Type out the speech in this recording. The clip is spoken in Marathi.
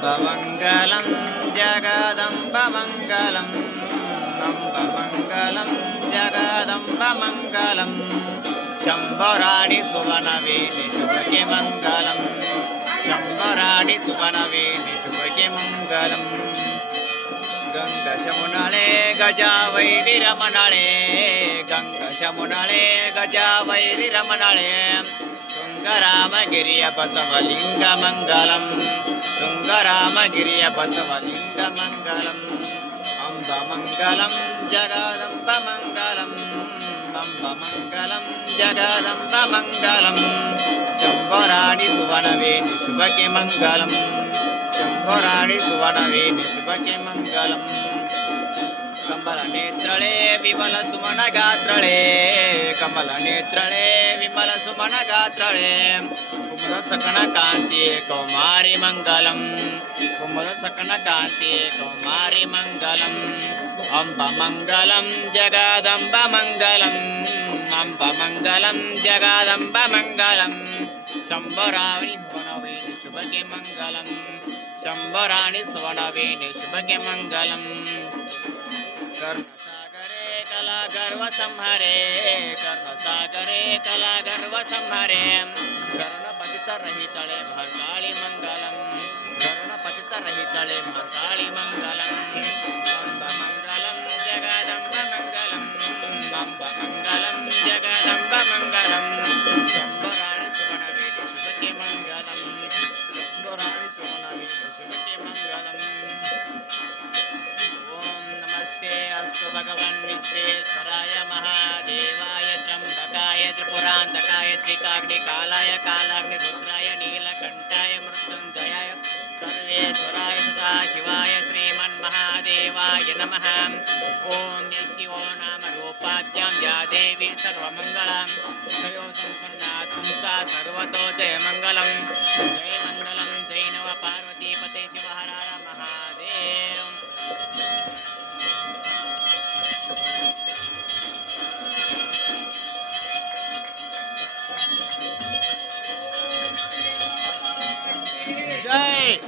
अम्बमङ्गलं जगदम्बमङ्गलम् अम्बमङ्गलं जगदम्बमङ्गलं शम्भराणि सुवनवेणि शुभके मङ्गलं शम्भराणि सुवनवेणि शुभके मङ्गलम् गङ्गशमुनळे गजावैरिरमणळे गङ्गशमुनळे गजावैरिरमणळे तुङ्गरामगिरिय बसवलिङ्गमङ्गलं तुङ्गरामगिरिय बसवलिङ्गमङ्गलम् अम्बमङ्गलं जगदम्बमङ्गलम् अम्बमङ्गलं जगदम्बमङ्गलं शम्भराणि सुवनवेणि शुभके मङ्गलं शम्भराणि सुवनवेणि शुभके मङ्गलम् कमलनेत्रळे विमलसुमनगात्रळे कमलनेत्रळे विमलसुमनगात्रळे कुमुदसकनकान्तिये कौमारि मङ्गलं कुमुदसकनकान्तिये कौमारि मङ्गलम् अम्बमङ्गलं जगदम्बमङ्गलम् अम्बमङ्गलं जगदम्बमङ्गलं शम्भराणि सुवनवेणि शुभके मङ्गलं शम्भराणि सुवनवेणि शुभके मङ्गलम् कर्णसागरे कलागर्वसंहरे कर्णसागरे कलागर्वसंहरे कर्णपतितरहितळे महकाळि मङ्गलं कर्णपतितरहितळे महकाळि मङ्गलम् अम्बमङ्गलं जगदम्बमङ्गलम् अम्बमङ्गलं जगदम्बमङ्गलं शम्भराणि सुवनवेणि शुभके मङ्गलं शम्भराणि सुवनवेणि शुभके मङ्गलम् अस्तु भगवन् विश्वेश्वराय महादेवाय त्र्यम्बकाय त्रिपुरान्तकाय त्रिकाग्निकालाय कालाग्निरुद्राय नीलकण्ठाय मृत्युञ्जयाय सर्वेश्वराय सदाशिवाय श्रीमन्महादेवाय नमः। ॐ यस्यो नाम रूपाभ्यां या देवी सर्वमङ्गलां तयो सम्पन्ना पुंसा सर्वतो जयमङ्गलं जयमङ्गलं जय नव पार्वतीपते शिव हर हर महादेव। जय